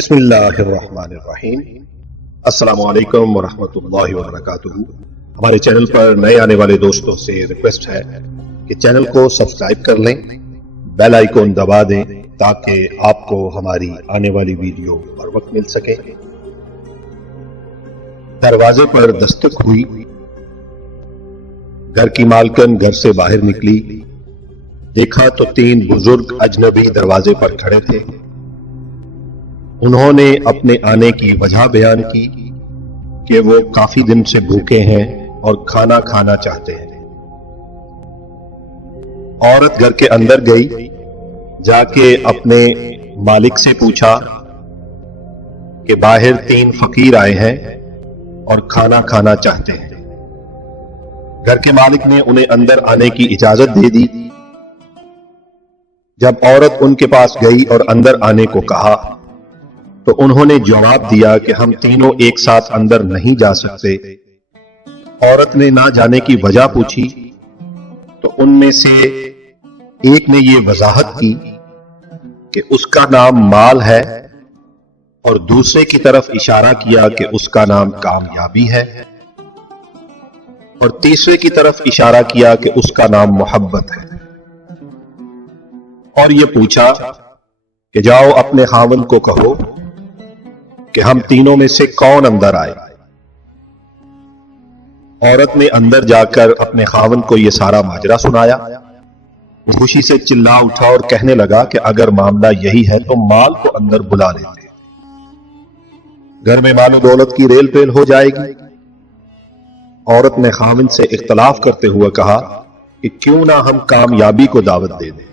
बिस्मिल्लाहिर्रहमानिर्रहीम। अस्सलामु अलैकुम वरहमतुल्लाहि वबरकातुहू। हमारे चैनल पर नए आने वाले दोस्तों से रिक्वेस्ट है कि चैनल को सब्सक्राइब कर लें, बेल आइकॉन दबा दें ताकि आपको हमारी आने वाली वीडियो हर वक्त मिल सके। दरवाजे पर दस्तक हुई। घर की मालकिन घर से बाहर निकली। देखा तो 3 बुजुर्ग अजनबी दरवाजे पर खड़े थे। उन्होंने अपने आने की वजह बयान की कि वो काफी दिन से भूखे हैं और खाना खाना चाहते हैं। औरत घर के अंदर गई, जाके अपने मालिक से पूछा कि बाहर 3 फकीर आए हैं और खाना खाना चाहते हैं। घर के मालिक ने उन्हें अंदर आने की इजाजत दे दी। जब औरत उनके पास गई और अंदर आने को कहा तो उन्होंने जवाब दिया कि हम तीनों एक साथ अंदर नहीं जा सकते। औरत ने ना जाने की वजह पूछी तो उनमें से एक ने यह वजाहत की कि उसका नाम माल है और दूसरे की तरफ इशारा किया कि उसका नाम कामयाबी है और तीसरे की तरफ इशारा किया कि उसका नाम मोहब्बत है। और यह पूछा कि जाओ अपने खावंद को कहो कि हम तीनों में से कौन अंदर आए। औरत ने अंदर जाकर अपने खावंद को यह सारा माजरा सुनाया। वो खुशी से चिल्ला उठा और कहने लगा कि अगर मामला यही है तो माल को अंदर बुला लेते, घर में मालो दौलत की रेल पेल हो जाएगी। औरत ने खाविंद से इख्तलाफ करते हुए कहा कि क्यों ना हम कामयाबी को दावत दे दें।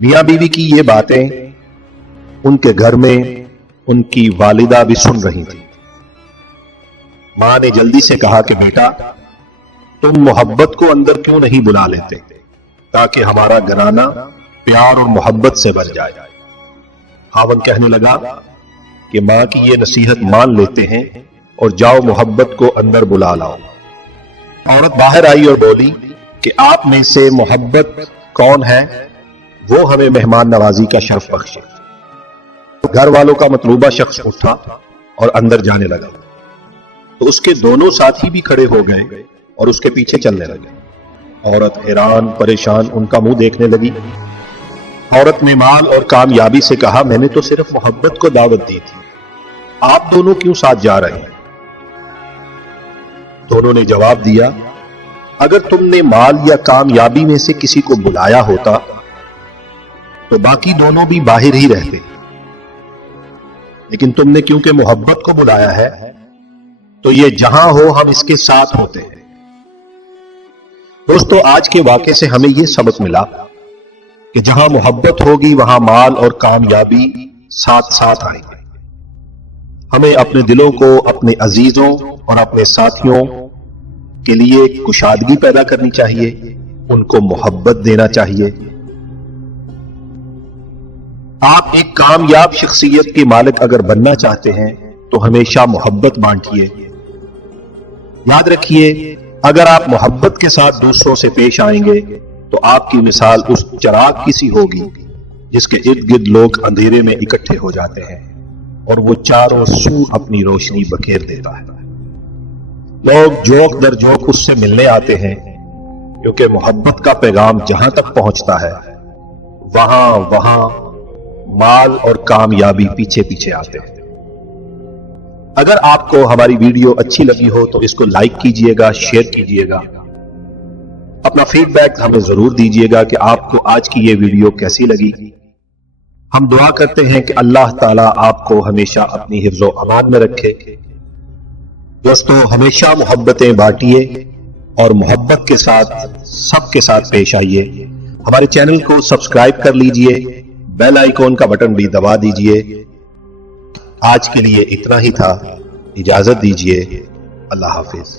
मियां बीवी की ये बातें उनके घर में उनकी वालिदा भी सुन रही थी। मां ने जल्दी से कहा कि बेटा, तुम मोहब्बत को अंदर क्यों नहीं बुला लेते ताकि हमारा घराना प्यार और मोहब्बत से भर जाए। खाविंद कहने लगा कि मां की ये नसीहत मान लेते हैं और जाओ मोहब्बत को अंदर बुला लाओ। औरत बाहर आई और बोली कि आप में से मोहब्बत कौन है, वो हमें मेहमान नवाजी का शर्फ बख्शे। घर वालों का मतलूबा शख्स उठा और अंदर जाने लगा तो उसके दोनों साथी भी खड़े हो गए और उसके पीछे चलने लगे। औरत हैरान परेशान उनका मुंह देखने लगी। औरत ने माल और कामयाबी से कहा, मैंने तो सिर्फ मोहब्बत को दावत दी थी, आप दोनों क्यों साथ जा रहे हैं? दोनों ने जवाब दिया, अगर तुमने माल या कामयाबी में से किसी को बुलाया होता तो बाकी दोनों भी बाहर ही रहते, लेकिन तुमने क्योंकि मोहब्बत को बुलाया है तो ये जहां हो हम इसके साथ होते हैं। दोस्तों, आज के वाक़े से हमें यह सबक मिला कि जहां मोहब्बत होगी वहां माल और कामयाबी साथ साथ आएंगे। हमें अपने दिलों को अपने अजीजों और अपने साथियों के लिए कुशादगी पैदा करनी चाहिए, उनको मोहब्बत देना चाहिए। आप एक कामयाब शख्सियत के मालिक अगर बनना चाहते हैं तो हमेशा मोहब्बत बांटिए। याद रखिए, अगर आप मोहब्बत के साथ दूसरों से पेश आएंगे तो आपकी मिसाल उस चिराग की सी होगी जिसके इर्द गिर्द लोग अंधेरे में इकट्ठे हो जाते हैं और वो चारों सू अपनी रोशनी बखेर देता है। लोग जोक दर जोक उससे मिलने आते हैं क्योंकि मोहब्बत का पैगाम जहां तक पहुंचता है वहां माल और कामयाबी पीछे पीछे आते हैं। अगर आपको हमारी वीडियो अच्छी लगी हो तो इसको लाइक कीजिएगा, शेयर कीजिएगा। अपना फीडबैक हमें जरूर दीजिएगा कि आपको आज की ये वीडियो कैसी लगी। हम दुआ करते हैं कि अल्लाह ताला आपको हमेशा अपनी हिफ्ज़ो अमान में रखे। दोस्तों, हमेशा मोहब्बतें बांटिए और मोहब्बत के साथ सबके साथ पेश आइए। हमारे चैनल को सब्सक्राइब कर लीजिए, बेल आइकॉन का बटन भी दबा दीजिए। आज के लिए इतना ही था, इजाजत दीजिए। अल्लाह हाफिज।